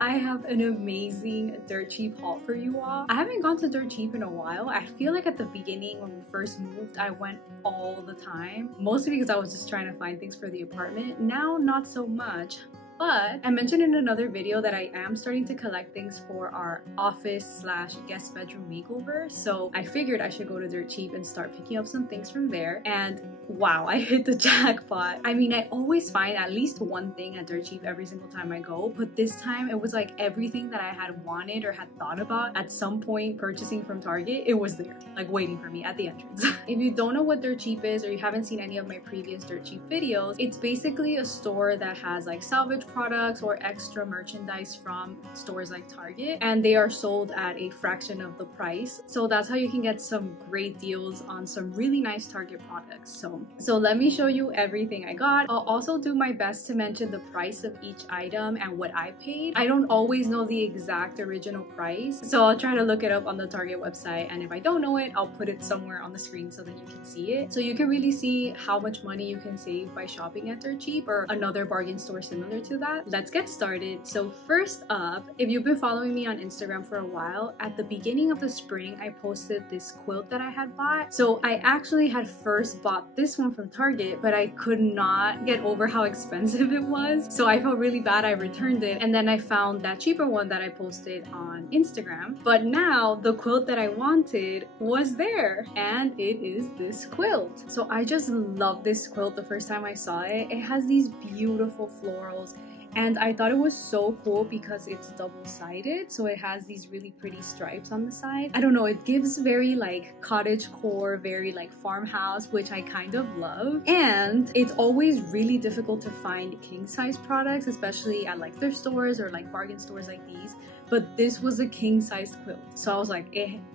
I have an amazing dirt cheap haul for you all. I haven't gone to dirt cheap in a while. I feel like at the beginning when we first moved, I went all the time, mostly because I was just trying to find things for the apartment. Now, not so much. But I mentioned in another video that I am starting to collect things for our office / guest bedroom makeover. So I figured I should go to Dirt Cheap and start picking up some things from there. And wow, I hit the jackpot. I mean, I always find at least one thing at Dirt Cheap every single time I go. But this time it was like everything that I had wanted or had thought about at some point purchasing from Target, it was there, like waiting for me at the entrance. If you don't know what Dirt Cheap is or you haven't seen any of my previous Dirt Cheap videos, it's basically a store that has like salvage products or extra merchandise from stores like Target, and they are sold at a fraction of the price. So that's how you can get some great deals on some really nice Target products. So let me show you everything I got. I'll also do my best to mention the price of each item and what I paid. I don't always know the exact original price, so I'll try to look it up on the Target website, and if I don't know it, I'll put it somewhere on the screen so that you can see it. So you can really see how much money you can save by shopping at Dirt Cheap or another bargain store similar to that. Let's get started. So first up, if you've been following me on Instagram for a while, at the beginning of the spring, I posted this quilt that I had bought. So I actually had first bought this one from Target, but I could not get over how expensive it was. So I felt really bad. I returned it, and then I found that cheaper one that I posted on Instagram. But now the quilt that I wanted was there, and it is this quilt. So I just love this quilt the first time I saw it. It has these beautiful florals, and I thought it was so cool because it's double-sided, so it has these really pretty stripes on the side. I don't know, it gives very like cottage core, very like farmhouse, which I kind of love. And it's always really difficult to find king-size products, especially at like thrift stores or like bargain stores like these. But this was a king-sized quilt, so I was like,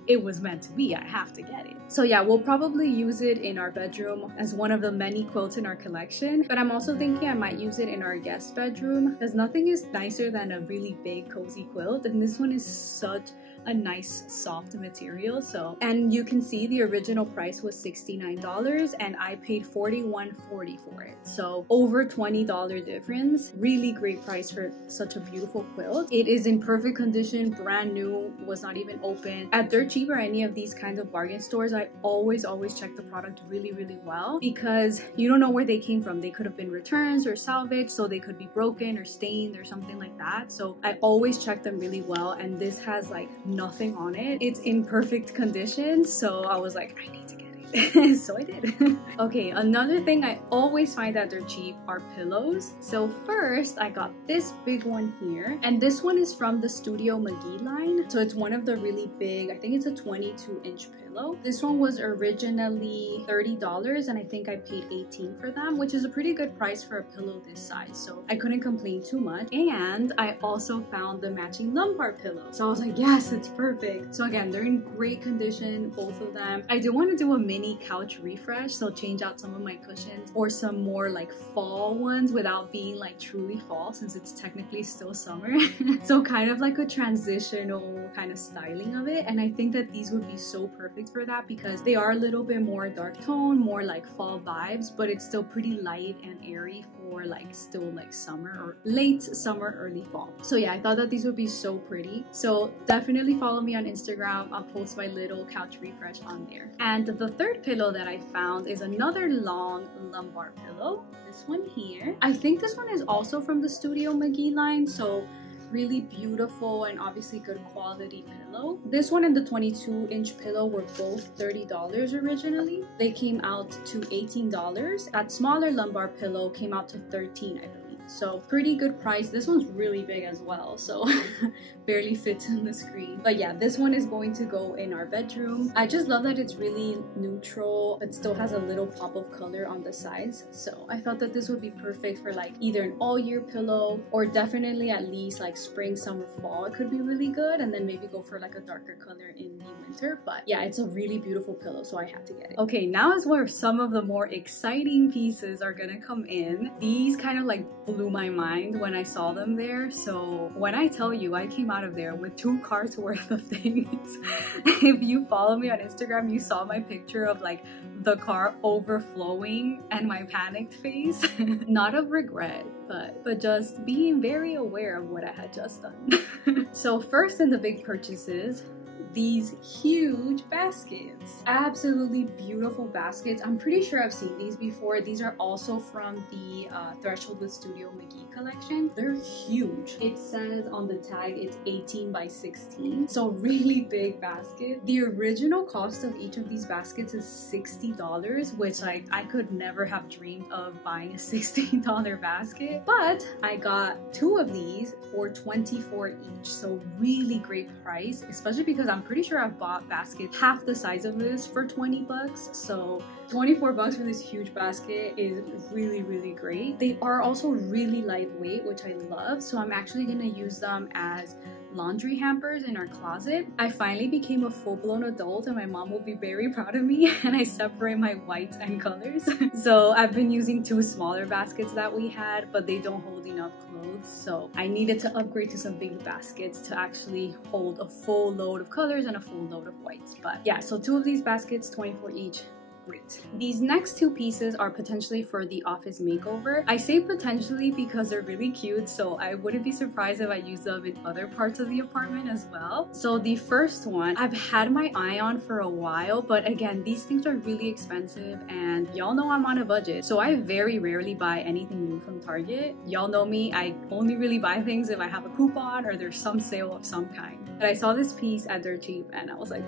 it was meant to be, I have to get it. So yeah, we'll probably use it in our bedroom as one of the many quilts in our collection, but I'm also thinking I might use it in our guest bedroom because nothing is nicer than a really big cozy quilt, and this one is such a nice soft material. So, and you can see the original price was $69 and I paid $41.40 for it, so over $20 difference. Really great price for such a beautiful quilt. It is in perfect condition, brand new, was not even open. At Dirt Cheap or any of these kinds of bargain stores, I always check the product really well, because you don't know where they came from. They could have been returns or salvage, so they could be broken or stained or something like that. So I always check them really well, and this has like nothing on it. It's in perfect condition, so I was like, I need to get it. So I did. Okay, another thing I always find that they're cheap are pillows. So first I got this big one here, and this one is from the Studio McGee line. So it's one of the really big, I think it's a 22-inch pillow. This one was originally $30 and I think I paid $18 for them, which is a pretty good price for a pillow this size, so I couldn't complain too much. And I also found the matching lumbar pillow, so I was like, yes, it's perfect. So again, they're in great condition, both of them. I do want to do a mini couch refresh, so change out some of my cushions or some more like fall ones without being like truly fall, since it's technically still summer. So kind of like a transitional kind of styling of it, and I think that these would be so perfect for that because they are a little bit more dark tone, more like fall vibes, but it's still pretty light and airy for like still like summer or late summer, early fall. So yeah, I thought that these would be so pretty. So definitely follow me on Instagram. I'll post my little couch refresh on there. And the third pillow that I found is another long lumbar pillow. This one here. I think this one is also from the Studio McGee line, so really beautiful and obviously good quality pillow. This one and the 22-inch pillow were both $30 originally. They came out to $18. That smaller lumbar pillow came out to $13, I believe. So pretty good price. This one's really big as well, so barely fits in the screen. But yeah, this one is going to go in our bedroom. I just love that it's really neutral but still has a little pop of color on the sides. So I thought that this would be perfect for like either an all-year pillow or definitely at least like spring, summer, fall. It could be really good, and then maybe go for like a darker color in the winter. But yeah, it's a really beautiful pillow, so I had to get it. Okay, now is where some of the more exciting pieces are gonna come in. These kind of like blew my mind when I saw them there. So when I tell you, I came out of there with 2 carts worth of things. If you follow me on Instagram, you saw my picture of like the car overflowing and my panicked face. Not of regret, but just being very aware of what I had just done. So first in the big purchases, these huge baskets. Absolutely beautiful baskets. I'm pretty sure I've seen these before. These are also from the Threshold with Studio McGee collection. They're huge. It says on the tag it's 18 by 16, so really big basket. The original cost of each of these baskets is $60, which I could never have dreamed of buying a $16 basket, but I got 2 of these for $24 each, so really great price, especially because I'm pretty sure I've bought baskets half the size of this for 20 bucks. So 24 bucks for this huge basket is really, really great. They are also really lightweight, which I love. So I'm actually gonna use them as laundry hampers in our closet. I finally became a full-blown adult and my mom will be very proud of me, and I separate my whites and colors. So I've been using 2 smaller baskets that we had, but they don't hold enough clothes, so I needed to upgrade to some big baskets to actually hold a full load of colors and a full load of whites. But yeah, so 2 of these baskets, 24 each. Great. These next 2 pieces are potentially for the office makeover. I say potentially because they're really cute, so I wouldn't be surprised if I use them in other parts of the apartment as well. So the first one, I've had my eye on for a while, but again, these things are really expensive and y'all know I'm on a budget, so I very rarely buy anything new from Target. Y'all know me, I only really buy things if I have a coupon or there's some sale of some kind. But I saw this piece at Dirt Cheap and I was like,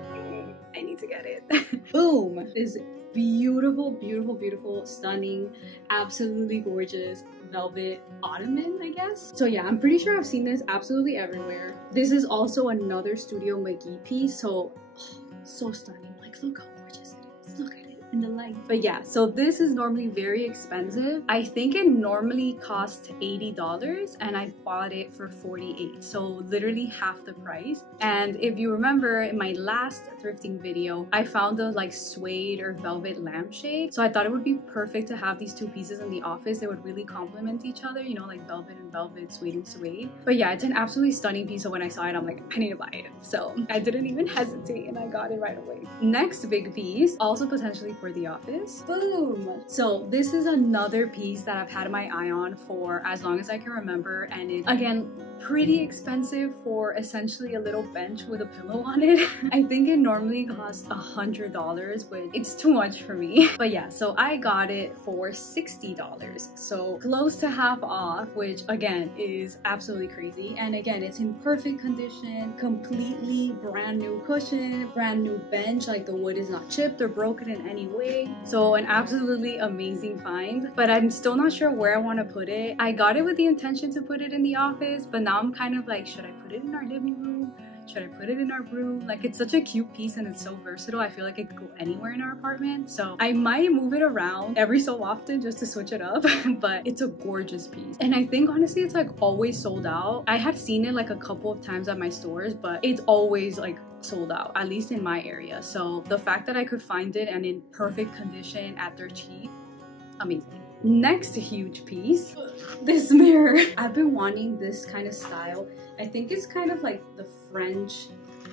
I need to get it. Boom! This beautiful, beautiful, beautiful, stunning, absolutely gorgeous velvet ottoman, I guess. So yeah, I'm pretty sure I've seen this absolutely everywhere. This is also another Studio McGee piece, so so stunning. Like, look how gorgeous it is. Look at it in the light. But yeah, so this is normally very expensive. I think it normally costs $80 and I bought it for $48, so literally half the price. And if you remember in my last thrifting video, I found a like suede or velvet lampshade, so I thought it would be perfect to have these 2 pieces in the office. They would really complement each other, you know, like velvet and velvet, suede and suede. But yeah, it's an absolutely stunning piece, so when I saw it, I'm like, I need to buy it. So I didn't even hesitate and I got it right away. Next big piece, also potentially for the office. Boom! So this is another piece that I've had my eye on for as long as I can remember, and it's again pretty expensive for essentially a little bench with a pillow on it. I think it normally costs $100, but it's too much for me. But yeah, so I got it for $60, so close to half off, which again is absolutely crazy. And again, it's in perfect condition, completely brand new cushion, brand new bench, like the wood is not chipped or broken in any way. So an absolutely amazing find, but I'm still not sure where I want to put it. I got it with the intention to put it in the office, but now I'm kind of like, should I put it in our living room? Should I put it in our room? Like, it's such a cute piece and it's so versatile. I feel like it could go anywhere in our apartment. So I might move it around every so often just to switch it up, but it's a gorgeous piece. And I think honestly, it's like always sold out. I had seen it like a couple of times at my stores, but it's always like sold out, at least in my area. So the fact that I could find it and in perfect condition at Dirt Cheap, amazing. Next huge piece, this mirror. I've been wanting this kind of style. I think it's kind of like the French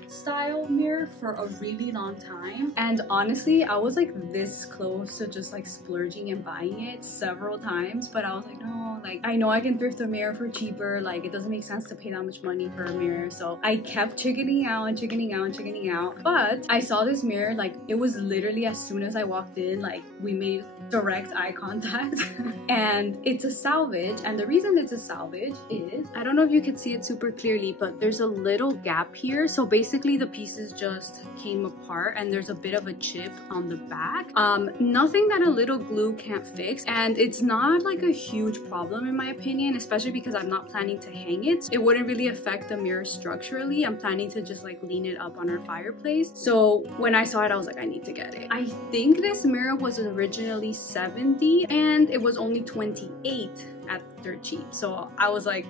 style mirror for a really long time, and honestly I was like this close to just like splurging and buying it several times, but I was like, no, like I know I can thrift a mirror for cheaper, like it doesn't make sense to pay that much money for a mirror. So I kept chickening out and chickening out and chickening out, but I saw this mirror, like it was literally as soon as I walked in, like we made direct eye contact. And it's a salvage, and the reason it's a salvage is, I don't know if you can see it super clearly, but there's a little gap here. So basically the pieces just came apart and there's a bit of a chip on the back. Nothing that a little glue can't fix, and it's not like a huge problem in my opinion, especially because I'm not planning to hang it. It wouldn't really affect the mirror structurally. I'm planning to just like lean it up on our fireplace. So when I saw it, I was like, I need to get it. I think this mirror was originally $70 and it was only $28 at Dirt Cheap. So I was like,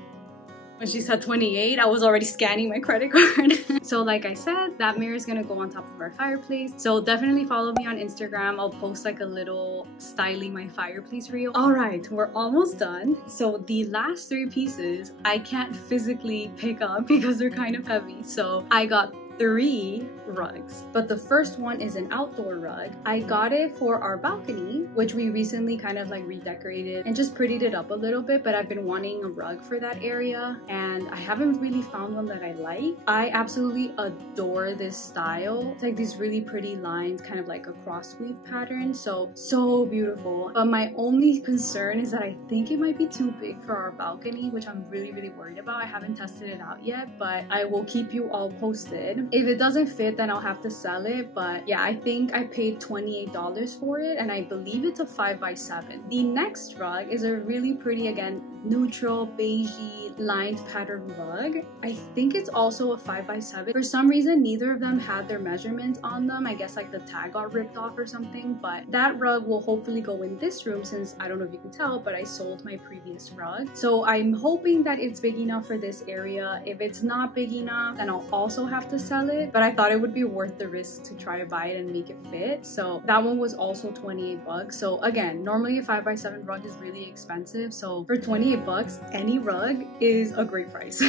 When she said 28, I was already scanning my credit card. So like I said, that mirror is gonna go on top of our fireplace. So definitely follow me on Instagram. I'll post like a little styling my fireplace reel. All right, we're almost done. So the last 3 pieces I can't physically pick up because they're kind of heavy. So I got 3 rugs, but the first one is an outdoor rug. I got it for our balcony, which we recently kind of like redecorated and just prettied it up a little bit, but I've been wanting a rug for that area and I haven't really found one that I like. I absolutely adore this style. It's like these really pretty lines, kind of like a cross weave pattern, so beautiful. But my only concern is that I think it might be too big for our balcony, which I'm really worried about. I haven't tested it out yet, but I will keep you all posted. If it doesn't fit, then I'll have to sell it. But yeah, I think I paid $28 for it and I believe it's a 5x7. The next rug is a really pretty, again, neutral beigey lined pattern rug. I think it's also a 5x7. For some reason, neither of them had their measurements on them. I guess like the tag got ripped off or something, but that rug will hopefully go in this room since I don't know if you can tell, but I sold my previous rug. So I'm hoping that it's big enough for this area. If it's not big enough, then I'll also have to sell it, but I thought it would be worth the risk to try to buy it and make it fit. So that one was also 28 bucks. So again, normally a 5x7 rug is really expensive. So for 28 bucks, any rug is a great price.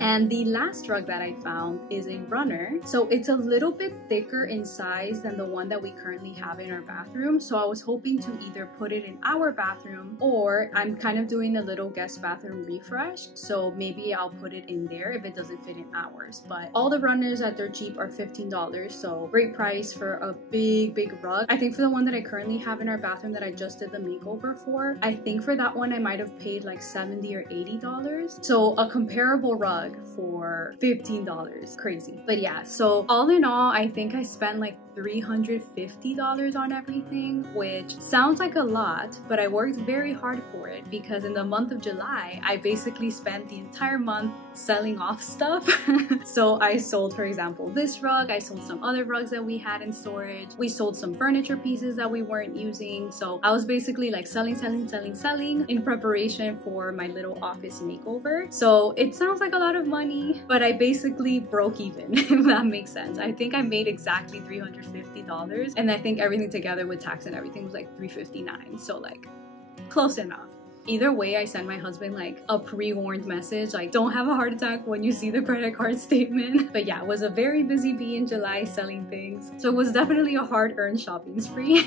And the last rug that I found is a runner. So it's a little bit thicker in size than the one that we currently have in our bathroom. So I was hoping to either put it in our bathroom, or I'm kind of doing a little guest bathroom refresh. So maybe I'll put it in there if it doesn't fit in ours. But all the runners at Dirt Cheap are $15. So great price for a big rug. I think for the one that I currently have in our bathroom that I just did the makeover for, I think for that one I might have paid like $70 or $80. So a comparable rug for $15. Crazy. But yeah, so all in all, I think I spent like $350 on everything, which sounds like a lot, but I worked very hard for it because in the month of July, I basically spent the entire month selling off stuff. So I sold, for example, this rug. I sold some other rugs that we had in storage. We sold some furniture pieces that we weren't using. So I was basically like selling in preparation for my little office makeover. So it sounds like a lot of money, but I basically broke even, if that makes sense. I think I made exactly $350, and I think everything together with tax and everything was like $359. So like close enough. Either way, I send my husband like a pre-warned message, like don't have a heart attack when you see the credit card statement. But yeah, it was a very busy bee in July selling things. So it was definitely a hard-earned shopping spree.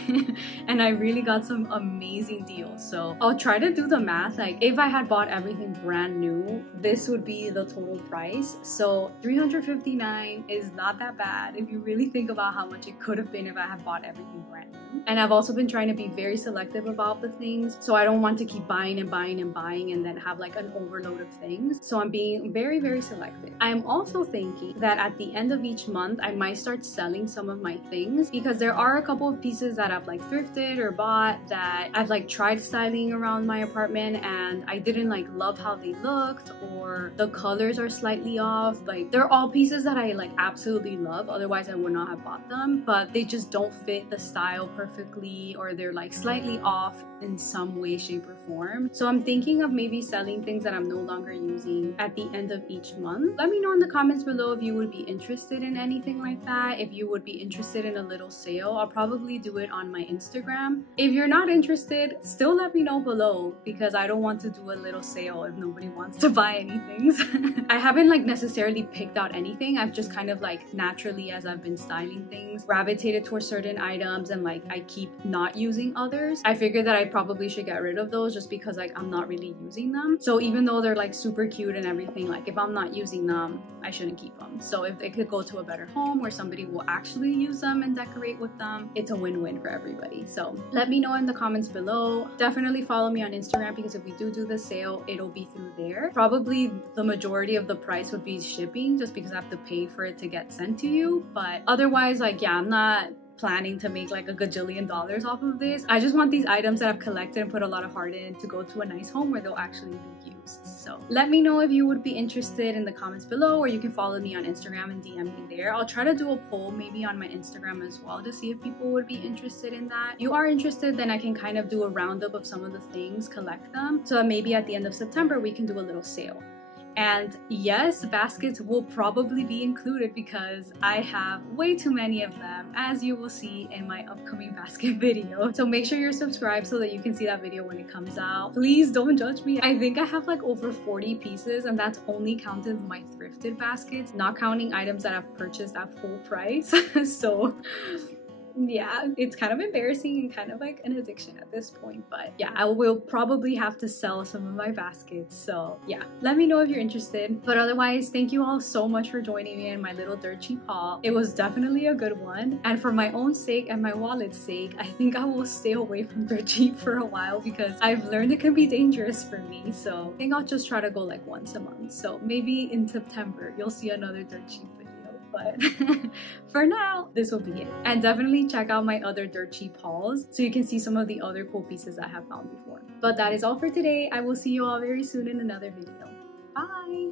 And I really got some amazing deals. So I'll try to do the math. Like if I had bought everything brand new, this would be the total price. So $359 is not that bad if you really think about how much it could have been if I had bought everything brand new. And I've also been trying to be very selective about the things. So I don't want to keep buying and buying and then have like an overload of things. So I'm being very selective. I'm also thinking that at the end of each month I might start selling some of my things, because there are a couple of pieces that I've like thrifted or bought that I've like tried styling around my apartment and I didn't like love how they looked, or the colors are slightly off. Like they're all pieces that I like absolutely love, otherwise I would not have bought them, but they just don't fit the style perfectly, or they're like slightly off in some way, shape, or form. So I'm thinking of maybe selling things that I'm no longer using at the end of each month. Let me know in the comments below if you would be interested in anything like that. If you would be interested in a little sale, I'll probably do it on my Instagram. If you're not interested, still let me know below, because I don't want to do a little sale if nobody wants to buy anything. I haven't like necessarily picked out anything. I've just kind of like naturally, as I've been styling things, gravitated towards certain items, and like I keep not using others. I figured that I probably should get rid of those just because like I'm not really using them. So even though they're like super cute and everything, like if I'm not using them, I shouldn't keep them. So if they could go to a better home where somebody will actually use them and decorate with them, it's a win-win for everybody. So let me know in the comments below. Definitely follow me on Instagram, because if we do the sale, it'll be through there. Probably the majority of the price would be shipping, just because I have to pay for it to get sent to you. But otherwise, like yeah, I'm not planning to make like a gajillion dollars off of this. I just want these items that I've collected and put a lot of heart in to go to a nice home where they'll actually be used. So let me know if you would be interested in the comments below, or you can follow me on Instagram and DM me there. I'll try to do a poll maybe on my Instagram as well to see if people would be interested in that. If you are interested, then I can kind of do a roundup of some of the things, collect them, so that maybe at the end of September we can do a little sale. And yes, baskets will probably be included because I have way too many of them, as you will see in my upcoming basket video. So make sure you're subscribed so that you can see that video when it comes out. Please don't judge me. I think I have like over 40 pieces, and that's only counting my thrifted baskets, not counting items that I've purchased at full price. So yeah, it's kind of embarrassing and kind of like an addiction at this point, but yeah, I will probably have to sell some of my baskets. So yeah, let me know if you're interested. But otherwise, thank you all so much for joining me in my little dirt cheap haul. It was definitely a good one, and for my own sake and my wallet's sake, I think I will stay away from dirt cheap for a while because I've learned it can be dangerous for me. So I think I'll just try to go like once a month. So maybe in September you'll see another dirt cheap video. But for now, this will be it. And definitely check out my other dirt cheap hauls so you can see some of the other cool pieces I have found before. But that is all for today. I will see you all very soon in another video. Bye!